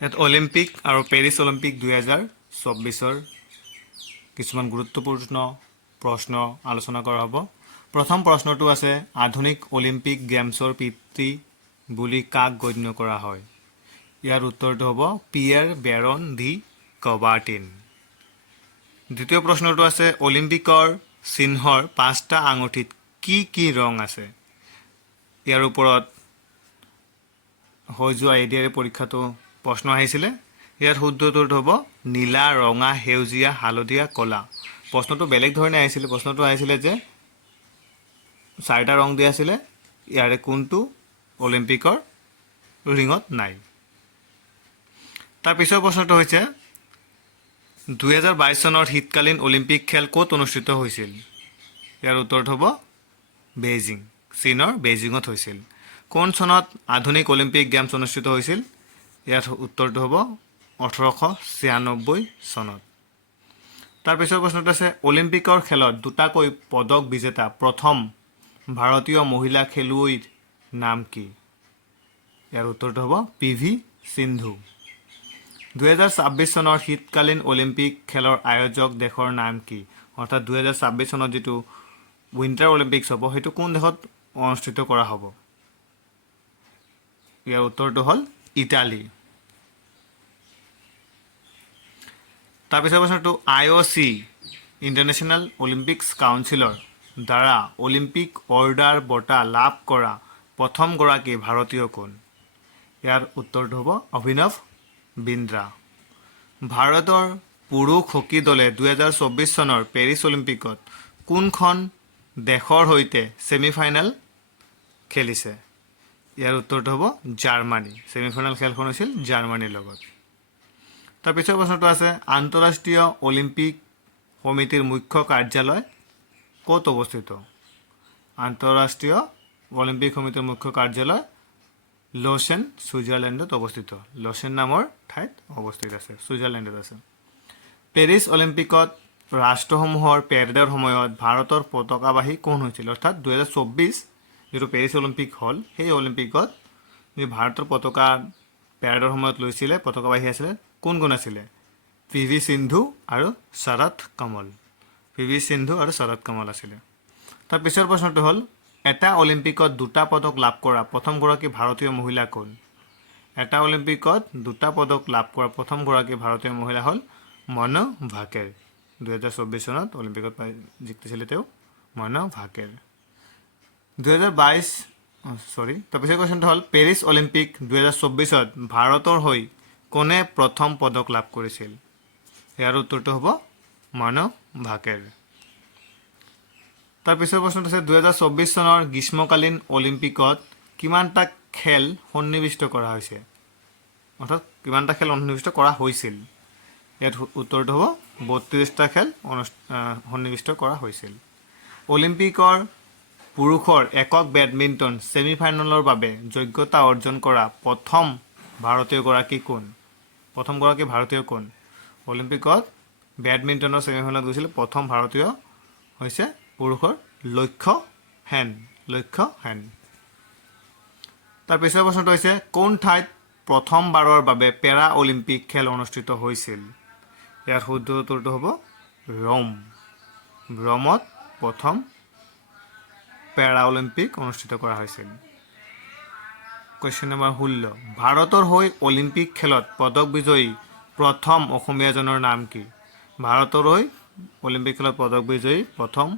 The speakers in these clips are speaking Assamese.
ইয়াত অলিম্পিক আৰু পেৰিছ অলিম্পিক 2024 কিছুমান গুৰুত্বপূৰ্ণ প্ৰশ্ন আলোচনা কৰা হ'ব। প্ৰথম প্ৰশ্নটো আছে আধুনিক অলিম্পিক গেমছৰ পিতৃ বুলি কাক গণ্য কৰা হয়? ইয়াৰ উত্তৰটো হ'ব পিয়েৰ বেৰন ডি কবাৰ্টিন। দ্বিতীয় প্ৰশ্নটো আছে অলিম্পিকৰ চিহ্নৰ 5টা আঙুঠিত কি কি ৰং আছে? ইয়াৰ ওপৰত হৈ যোৱা এডিআৰ পৰীক্ষাটো প্ৰশ্ন আহিছিলে। ইয়াৰ শুদ্ধ উত্তৰটো হ'ব নীলা, ৰঙা, সেউজীয়া, হালধীয়া, ক'লা। প্ৰশ্নটো বেলেগ ধৰণে আহিছিলে। প্ৰশ্নটো আহিছিলে যে 4টা ৰং দিয়া আছিলে, ইয়াৰে কোনটো অলিম্পিকৰ ৰিঙত নাই। তাৰ পিছৰ প্ৰশ্নটো হৈছে 2022 চনৰ শীতকালীন অলিম্পিক খেল ক'ত অনুষ্ঠিত হৈছিল? ইয়াৰ উত্তৰটো হ'ব বেইজিং, চীনৰ বেইজিঙত হৈছিল। কোন চনত আধুনিক অলিম্পিক গেমছ অনুষ্ঠিত হৈছিল? ইয়াৰ উত্তৰটো হ'ব 1896 চনত। তাৰ পিছৰ প্ৰশ্নটো আছে অলিম্পিকৰ খেলত দুটাকৈ পদক বিজেতা প্ৰথম ভাৰতীয় মহিলা খেলুৱৈৰ নাম কি? ইয়াৰ উত্তৰটো হ'ব PV সিন্ধু। 2026 চনৰ শীতকালীন অলিম্পিক খেলৰ আয়োজক দেশৰ নাম কি? অৰ্থাৎ 2026 চনত যিটো উইণ্টাৰ অলিম্পিক্স হ'ব সেইটো কোন দেশত অনুষ্ঠিত কৰা হ'ব? ইয়াৰ উত্তৰটো হ'ল ইটালী। তাৰপিছৰ প্ৰশ্নটো IOC ইণ্টাৰনেশ্যনেল অলিম্পিক্স কাউন্সিলৰ দ্বাৰা অলিম্পিক অৰ্ডাৰ বঁটা লাভ কৰা প্ৰথমগৰাকী ভাৰতীয় কোন? ইয়াৰ উত্তৰটো হ'ব অভিনৱ বিন্দ্ৰা। ভাৰতৰ পুৰুষ হকী দলে 2024 চনৰ পেৰিছ অলিম্পিকত কোনখন দেশৰ সৈতে ছেমিফাইনেল খেলিছে? ইয়াৰ উত্তৰটো হ'ব জাৰ্মানী। ছেমিফাইনেল খেলখন হৈছিল জাৰ্মানীৰ লগত। তাৰ পিছৰ প্ৰশ্নটো আছে আন্তঃৰাষ্ট্ৰীয় অলিম্পিক সমিতিৰ মুখ্য কাৰ্যালয় ক'ত অৱস্থিত? আন্তঃৰাষ্ট্ৰীয় অলিম্পিক সমিতিৰ মুখ্য কাৰ্যালয় লচেন, ছুইজাৰলেণ্ডত অৱস্থিত। লচেন নামৰ ঠাইত অৱস্থিত আছে, ছুইজাৰলেণ্ডত আছে। পেৰিছ অলিম্পিকত ৰাষ্ট্ৰসমূহৰ পেৰেডৰ সময়ত ভাৰতৰ পতাকাবাহী কোন হৈছিল? অৰ্থাৎ 2024 যিটো পেৰিছ অলিম্পিক হ'ল সেই অলিম্পিকত যি ভাৰতৰ পতাকা পেৰেডৰ সময়ত লৈছিলে, পতাকাবাহী আছিলে, কোন কোন আছিলে? PV সিন্ধু আৰু শৰৎ কমল। PV সিন্ধু আৰু শৰৎ কমল আছিলে। তাৰ পিছৰ প্ৰশ্নটো হ'ল এটা অলিম্পিকত 2টা পদক লাভ কৰা প্ৰথমগৰাকী ভাৰতীয় মহিলা কোন? এটা অলিম্পিকত 2টা পদক লাভ কৰা প্ৰথমগৰাকী ভাৰতীয় মহিলা হ'ল মনু ভাকেৰ। 2024 চনত অলিম্পিকত জিকিছিলে তেওঁ মনু ভাকেৰ। 2022 তাৰপিছত কুৱেশ্যনটো হ'ল পেৰিছ অলিম্পিক 2024ত ভাৰতৰ হৈ কোনে প্ৰথম পদক লাভ কৰিছিল? ইয়াৰ উত্তৰটো হ'ব মনু ভাকেৰ। তাৰ পিছৰ প্ৰশ্নটো আছে 2024 চনৰ গ্ৰীষ্মকালীন অলিম্পিকত কিমানটা খেল সন্নিৱিষ্ট কৰা হৈছে? অৰ্থাৎ কিমানটা খেল সন্নিৱিষ্ট কৰা হৈছিল? ইয়াত উত্তৰটো হ'ব 32টা খেল সন্নিৱিষ্ট কৰা হৈছিল। অলিম্পিকৰ পুৰুষৰ একক বেডমিণ্টন ছেমিফাইনেলৰ বাবে যোগ্যতা অৰ্জন কৰা প্ৰথম ভাৰতীয়গৰাকী কোন? প্ৰথমগৰাকী ভাৰতীয় কোন? অলিম্পিকত বেডমিণ্টনৰ ছেমিফাইনেলত গৈছিল প্ৰথম ভাৰতীয় হৈছে পুৰুষৰ লক্ষ্য সেন। তাৰ পিছৰ প্ৰশ্নটো হৈছে কোন ঠাইত প্ৰথমবাৰৰ বাবে পেৰা অলিম্পিক খেল অনুষ্ঠিত হৈছিল? ইয়াৰ শুদ্ধ উত্তৰটো হ'ব ৰোম। ৰোমত প্ৰথম পেৰা অলিম্পিক অনুষ্ঠিত কৰা হৈছিল। কুৱেশ্যন নম্বৰ 16 ভাৰতৰ হৈ অলিম্পিক খেলত পদক বিজয়ী প্ৰথম অসমীয়াজনৰ নাম কি? ভাৰতৰ হৈ অলিম্পিক খেলত পদক বিজয়ী প্ৰথম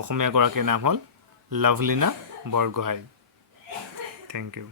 অসমীয়াগৰাকীৰ নাম হ'ল লাভলীনা বৰগোহাঁই। Thank U.